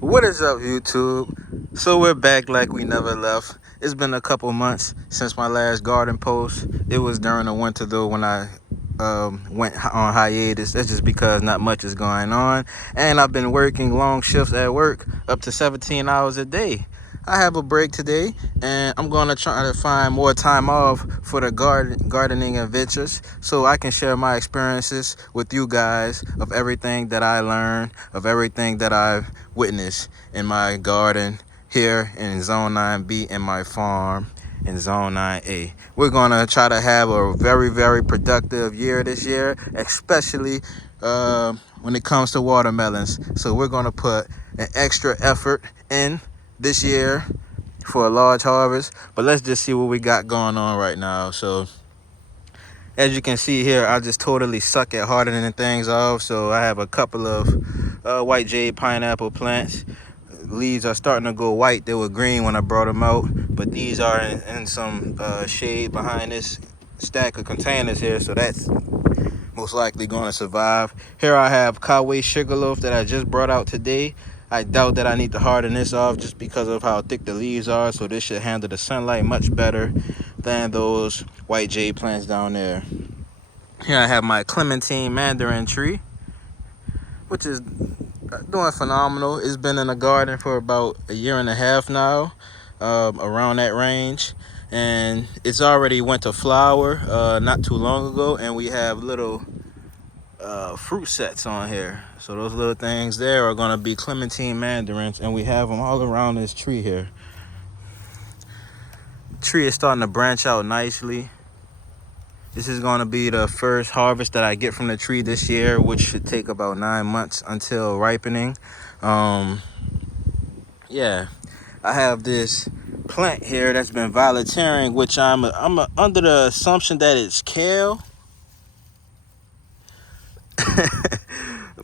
What is up, YouTube? So we're back like we never left. It's been a couple months since my last garden post. It was during the winter though when I went on hiatus. That's just because not much is going on, and I've been working long shifts at work, up to 17 hours a day. I have a break today, and I'm gonna try to find more time off for the gardening adventures, so I can share my experiences with you guys of everything that I learned, of everything that I've witnessed in my garden here in Zone 9B and my farm in Zone 9A. We're gonna try to have a very, very productive year this year, especially when it comes to watermelons. So we're gonna put an extra effort in this year for a large harvest. But let's just see what we got going on right now. So as you can see here, I just totally suck at hardening things off. So I have a couple of white jade pineapple plants. Leaves are starting to go white. They were green when I brought them out, but these are in some shade behind this stack of containers here, so that's most likely going to survive. Here I have Coway Sugarloaf that I just brought out today. I doubt that I need to harden this off just because of how thick the leaves are, so this should handle the sunlight much better than those white jade plants down there. Here I have my clementine mandarin tree, which is doing phenomenal. It's been in the garden for about a year and a half now, around that range, and it's already went to flower not too long ago, and we have little fruit sets on here. So those little things there are going to be clementine mandarins, and we have them all around this tree here. The tree is starting to branch out nicely. This is going to be the first harvest that I get from the tree this year, which should take about 9 months until ripening. Yeah, I have this plant here that's been volunteering, which I'm under the assumption that it's kale.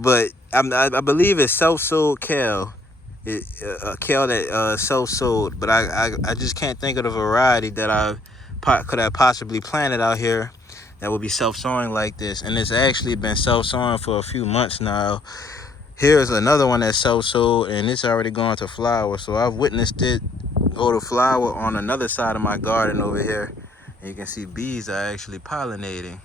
But I believe it's self-sowed kale. Kale that self-sowed, but I just can't think of the variety that I could have possibly planted out here that would be self-sowing like this. And it's actually been self-sowing for a few months now. Here's another one that's self-sowed, and it's already gone to flower. So I've witnessed it go to flower on another side of my garden over here. And you can see bees are actually pollinating,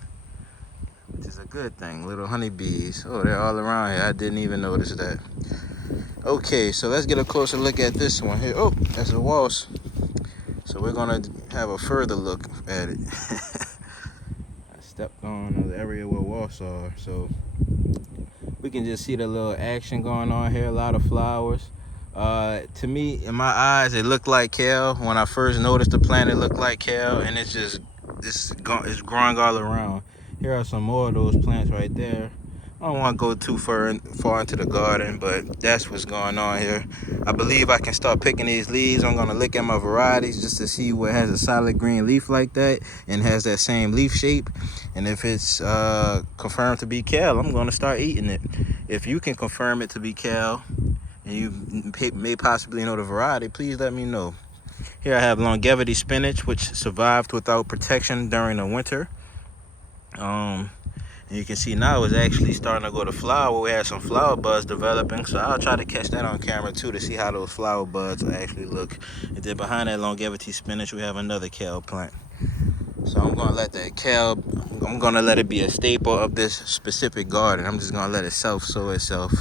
which is a good thing. Little honeybees. Oh, they're all around here. I didn't even notice that. Okay, so let's get a closer look at this one here. Oh, that's a wasp. So we're gonna have a further look at it. I stepped on the area where wasps are, so we can just see the little action going on here. A lot of flowers. To me, in my eyes, it looked like kale. When I first noticed the plant, it looked like kale, and it's growing all around. Here are some more of those plants right there. I don't want to go too far into the garden, but that's what's going on here. I believe I can start picking these leaves. I'm going to look at my varieties just to see what has a solid green leaf like that and has that same leaf shape. And if it's confirmed to be kale, I'm going to start eating it. If you can confirm it to be kale and you may possibly know the variety, please let me know. Here I have longevity spinach, which survived without protection during the winter. And you can see now it's actually starting to go to flower. We had some flower buds developing, so I'll try to catch that on camera too to see how those flower buds actually look. And then behind that longevity spinach, we have another kale plant. So I'm gonna let that kale, I'm gonna let it be a staple of this specific garden. I'm just gonna let it self-sow itself.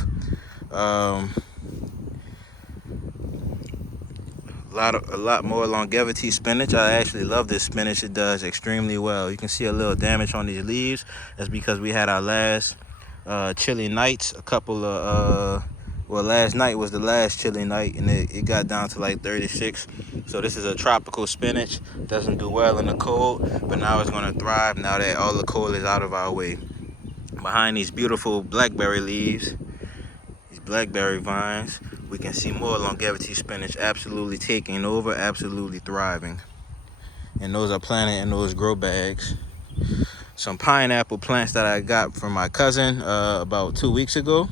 A lot more longevity spinach. I actually love this spinach. It does extremely well. You can see a little damage on these leaves. That's because we had our last chilly nights. Last night was the last chilly night, and it got down to like 36. So this is a tropical spinach. Doesn't do well in the cold, but now it's going to thrive now that all the cold is out of our way. Behind these beautiful blackberry leaves, these blackberry vines, we can see more longevity spinach absolutely taking over, absolutely thriving. And those are planted in those grow bags. Some pineapple plants that I got from my cousin about 2 weeks ago.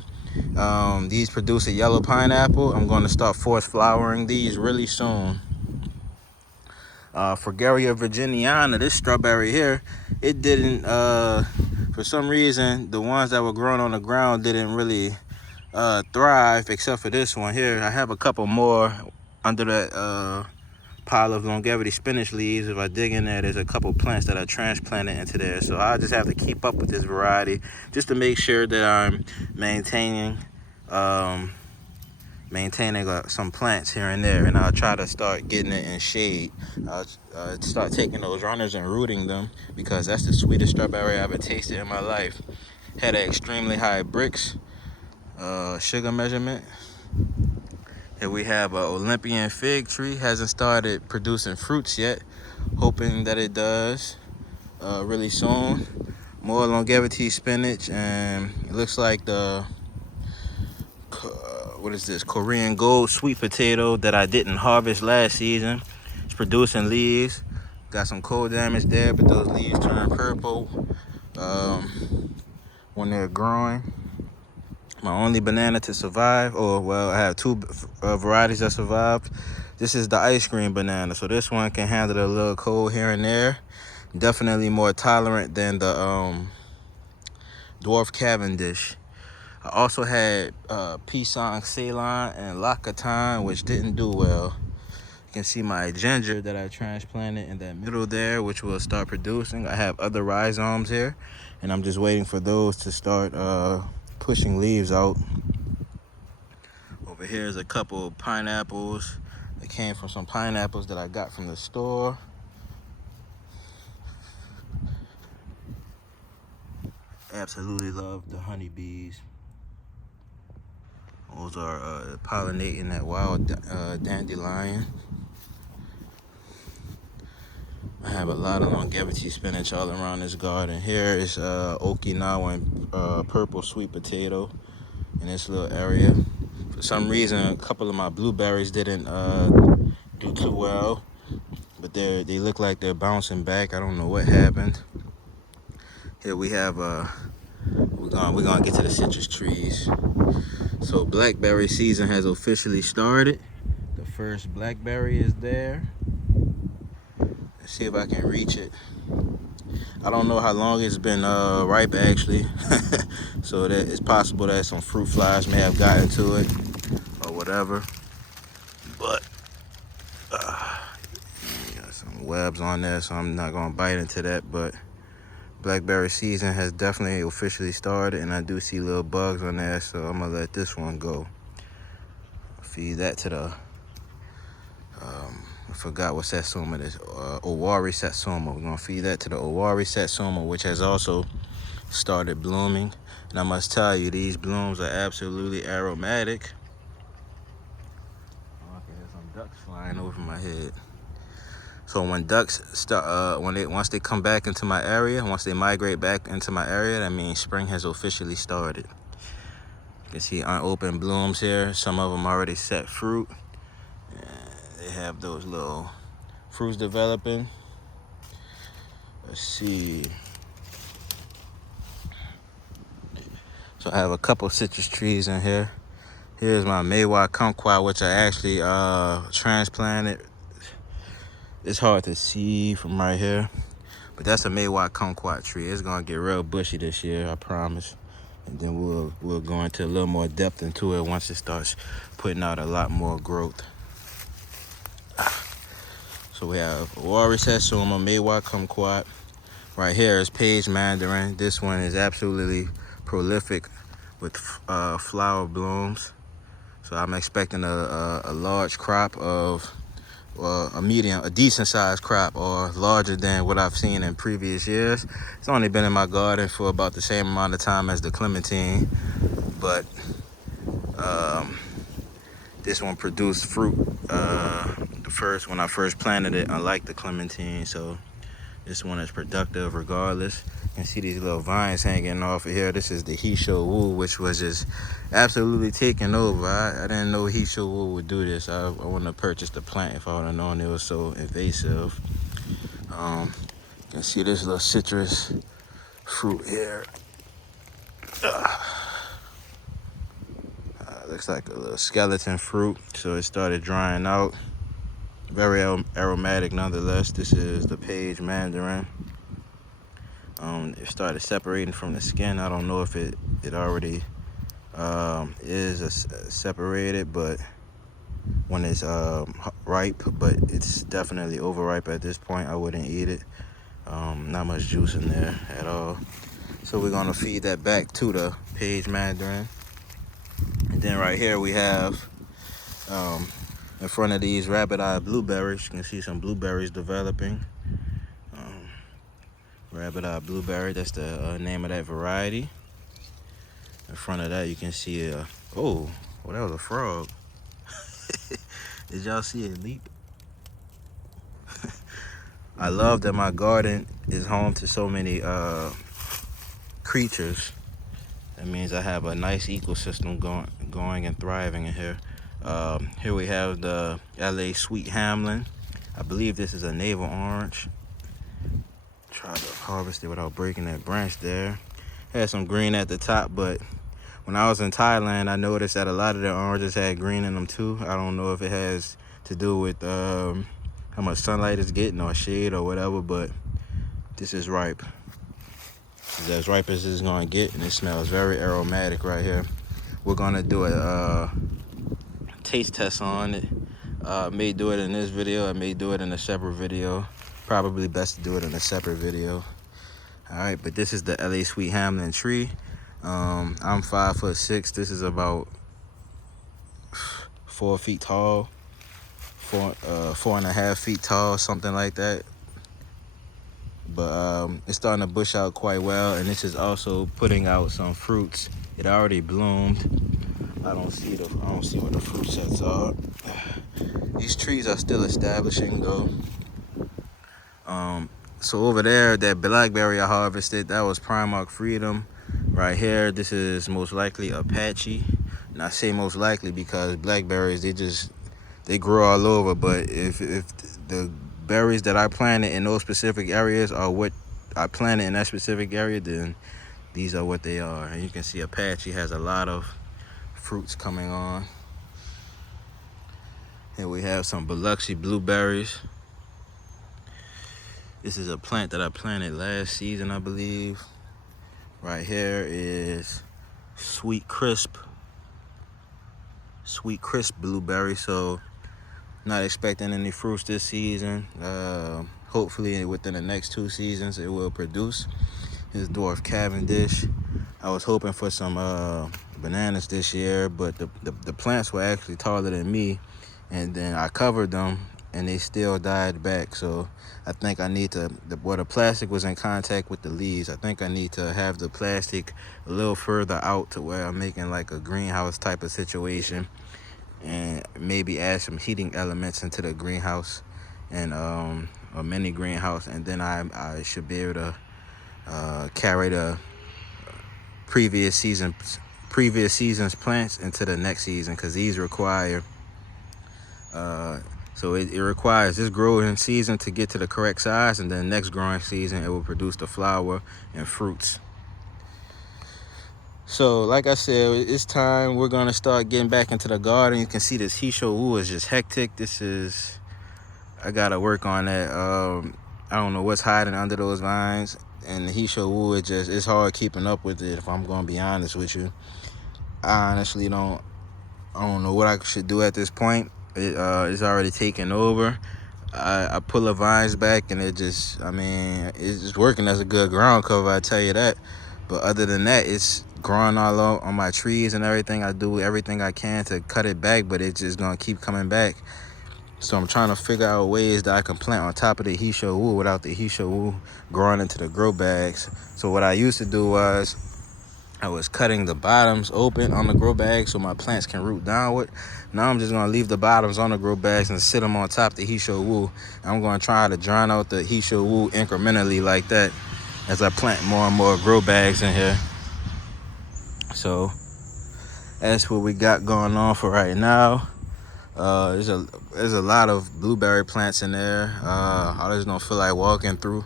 These produce a yellow pineapple. I'm going to start force flowering these really soon. Fragaria virginiana, this strawberry here, it didn't, for some reason, the ones that were growing on the ground didn't really thrive, except for this one here. I have a couple more under that pile of longevity spinach leaves. If I dig in there, there's a couple plants that I transplanted into there. So I just have to keep up with this variety just to make sure that I'm maintaining some plants here and there, and I'll try to start getting it in shade. I'll start taking those runners and rooting them, because that's the sweetest strawberry I've ever tasted in my life. Had an extremely high Brix sugar measurement. Here we have an Olympian fig tree. Hasn't started producing fruits yet. Hoping that it does really soon. More longevity spinach, and it looks like the what is this, Korean gold sweet potato that I didn't harvest last season. It's producing leaves. Got some cold damage there, but those leaves turn purple when they're growing. My only banana to survive, or well, I have two varieties that survived. This is the ice cream banana, so this one can handle a little cold here and there. Definitely more tolerant than the dwarf Cavendish. I also had Pisang Ceylon and Lacatan, which didn't do well. You can see my ginger that I transplanted in that middle there, which will start producing. I have other rhizomes here, and I'm just waiting for those to start pushing leaves out. Over here is a couple of pineapples that came from some pineapples that I got from the store. Absolutely love the honeybees. Those are pollinating that wild dandelion. I have a lot of longevity spinach all around this garden. Here is Okinawan purple sweet potato in this little area. For some reason, a couple of my blueberries didn't do too well, but they look like they're bouncing back. I don't know what happened. Here we have we're gonna get to the citrus trees. So blackberry season has officially started. The first blackberry is there. Let's see if I can reach it. I don't know how long it's been ripe actually. So that it's possible that some fruit flies may have gotten to it or whatever. But got some webs on there, so I'm not gonna bite into that. But blackberry season has definitely officially started, and I do see little bugs on there, so I'm gonna let this one go. Feed that to the I forgot what satsuma it is. Owari satsuma. We're gonna feed that to the Owari satsuma, which has also started blooming. And I must tell you, these blooms are absolutely aromatic. Okay, there's some ducks flying over my head. So when ducks start, once they come back into my area, once they migrate back into my area, that means spring has officially started. You can see unopened blooms here. Some of them already set fruit. They have those little fruits developing. Let's see. So I have a couple citrus trees in here. Here's my Meiwa kumquat, which I actually transplanted. It's hard to see from right here, but that's a Meiwa kumquat tree. It's gonna get real bushy this year, I promise. And then we'll go into a little more depth into it once it starts putting out a lot more growth. So we have Owari satsuma, Meiwa kumquat. Right here is Page Mandarin. This one is absolutely prolific with flower blooms. So I'm expecting a large crop of, a decent sized crop, or larger than what I've seen in previous years. It's only been in my garden for about the same amount of time as the clementine, but this one produced fruit when I first planted it, unlike the clementine. So this one is productive regardless. You can see these little vines hanging off of here. This is the Hisho Wu, which was just absolutely taking over. I didn't know Hisho Wu would do this. I wouldn't have purchased the plant if I would have known it was so invasive. You can see this little citrus fruit here. Looks like a little skeleton fruit, so it started drying out. Very aromatic nonetheless. This is the Page Mandarin. It started separating from the skin. I don't know if it already is separated, but when it's ripe, but it's definitely overripe at this point. I wouldn't eat it. Not much juice in there at all. So we're gonna feed that back to the page mandarin. And then right here we have in front of these rabbit-eye blueberries, you can see some blueberries developing. Rabbit-eye blueberry, that's the name of that variety. In front of that you can see that was a frog. Did y'all see it leap? I love that my garden is home to so many creatures. That means I have a nice ecosystem going and thriving in here. Here we have the LA Sweet Hamlin. I believe this is a navel orange. Try to harvest it without breaking that branch there. Had some green at the top, but when I was in Thailand, I noticed that a lot of the oranges had green in them too. I don't know if it has to do with how much sunlight it's getting or shade or whatever, but this is ripe. It's as ripe as it's gonna get, and it smells very aromatic right here. We're gonna do a taste test on it. I may do it in this video, I may do it in a separate video. Probably best to do it in a separate video. All right, but this is the LA Sweet Hamlin tree. I'm 5'6". This is about 4 feet tall, 4.5 feet tall, something like that. But it's starting to bush out quite well, and this is also putting out some fruits. It already bloomed. I don't see what the fruit sets are. These trees are still establishing though. So over there, that blackberry I harvested, that was Primark Freedom. Right here, this is most likely Apache. And I say most likely because blackberries, they grow all over. But if the berries that I planted in those specific areas are what I planted in that specific area, then these are what they are. And you can see Apache has a lot of fruits coming on. Here we have some Biloxi blueberries. This is a plant that I planted last season, I believe. Right here is Sweet Crisp blueberry. So not expecting any fruits this season. Hopefully within the next 2 seasons it will produce. Here's Dwarf Cavendish. I was hoping for some bananas this year, but the plants were actually taller than me, and then I covered them and they still died back. So I think I need to, where the plastic was in contact with the leaves, I think I need to have the plastic a little further out to where I'm making like a greenhouse type of situation, and maybe add some heating elements into the greenhouse and a mini greenhouse, and then I should be able to carry the previous season's plants into the next season, because these require so it requires this growing season to get to the correct size, and then next growing season it will produce the flower and fruits. So like I said, it's time we're gonna start getting back into the garden. You can see this Hisho Wu is just hectic. I gotta work on that. I don't know what's hiding under those vines, and the Hisho Wu, it's hard keeping up with it, if I'm gonna be honest with you. I honestly don't know what I should do at this point. It's already taken over. I pull the vines back, and it's just working as a good ground cover, I tell you that. But other than that, it's growing all on my trees and everything. I do everything I can to cut it back, but it's just gonna keep coming back. So I'm trying to figure out ways that I can plant on top of the Hisho Wu without the Hisho Wu growing into the grow bags. So what I used to do was I was cutting the bottoms open on the grow bag so my plants can root downward. Now I'm just gonna leave the bottoms on the grow bags and sit them on top of the Hisho Wu. I'm gonna try to drown out the Hisho Wu incrementally like that as I plant more and more grow bags in here. So that's what we got going on for right now. There's a lot of blueberry plants in there. I just don't feel like walking through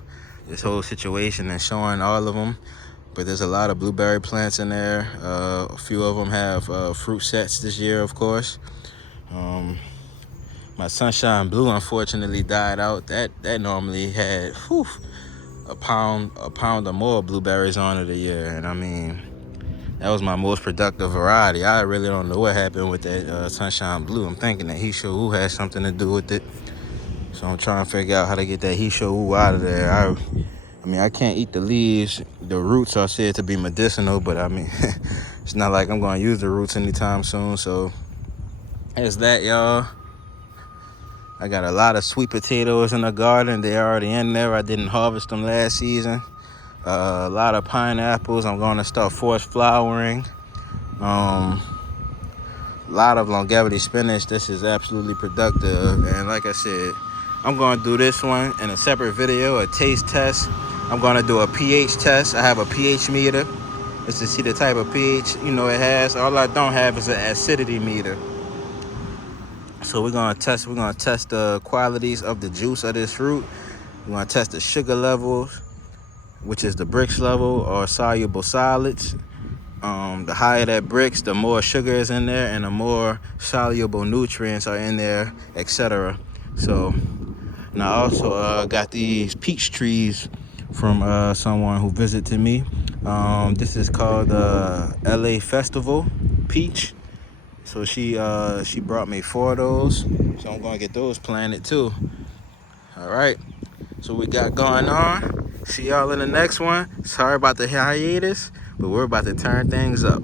this whole situation and showing all of them. But there's a lot of blueberry plants in there. A few of them have fruit sets this year, of course. My Sunshine Blue unfortunately died out. That normally had a pound or more blueberries on it a year. And I mean, That was my most productive variety. I really don't know what happened with that sunshine blue. I'm thinking that Hisho had something to do with it. So I'm trying to figure out how to get that Hisho out of there. I mean, I can't eat the leaves. The roots are said to be medicinal, but I mean, it's not like I'm going to use the roots anytime soon. So that's that, y'all. I got a lot of sweet potatoes in the garden. They're already in there. I didn't harvest them last season. A lot of pineapples. I'm going to start forced flowering. A lot of longevity spinach. This is absolutely productive. And like I said, I'm going to do this one in a separate video, a taste test. I'm going to do a pH test. I have a pH meter. It's to see the type of pH, it has. All I don't have is an acidity meter. So we're gonna test the qualities of the juice of this fruit. We're gonna test the sugar levels, which is the Brix level or soluble solids. The higher that Brix, the more sugar is in there and the more soluble nutrients are in there, etc. So now I also got these peach trees from someone who visited me. This is called LA Festival Peach. So she brought me 4 of those. So I'm gonna get those planted too. All right. So we got going on. See y'all in the next one. Sorry about the hiatus, but we're about to turn things up.